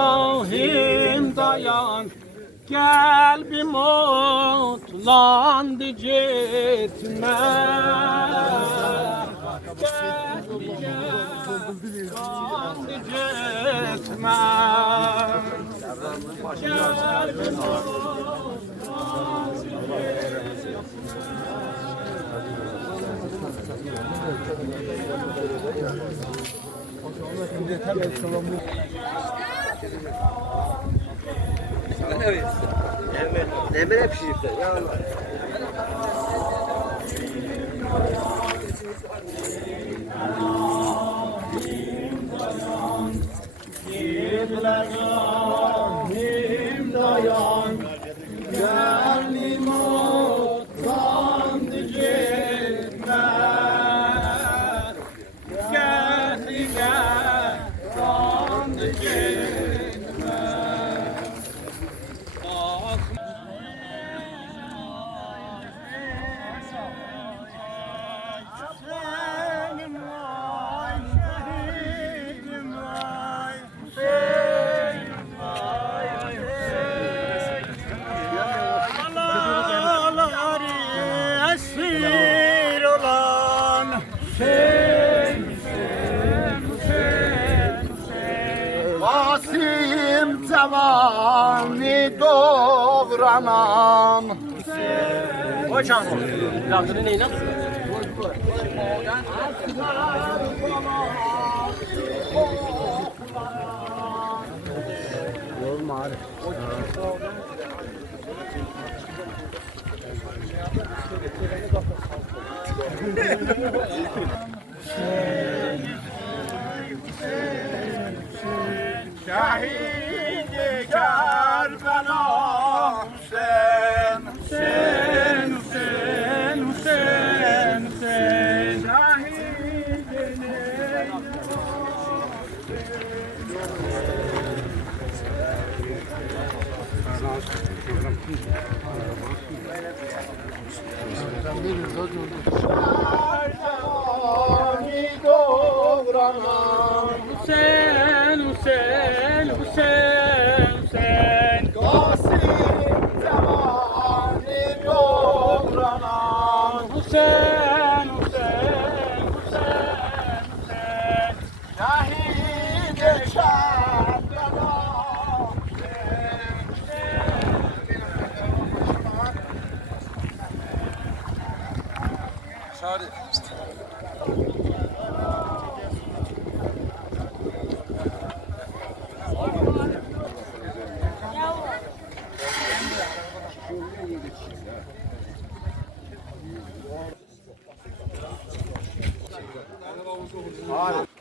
Kıblegahim dayan, kalbim otlandı gitme. Kalbim otlandı gitme. Kalbim Demir hep şirkler. Ya Allah. Kıblegahim dayan, kalbim otlandı gitme. Kalbim otlandı gitme. Senin vay, şehidim vay, Hüseyin vay, Hüseyin. Alaları esir olan Hüseyin, Hüseyin, Hüseyin, Hüseyin. Vasim cevani doğranan Hüseyin. O çan. Lafını neyle? Şehidi Kerbela Hüseyin, Hüseyin, Hüseyin, Hüseyin, Hüseyin. Şehidine Şehidani doğranan Hüseyin, Hüseyin, Hüseyin, Hüseyin. Kasim cevani doğranan Hüseyin, Hüseyin, Hüseyin, Hüseyin. Şehid-i Kerbela Hüseyin, Hadi.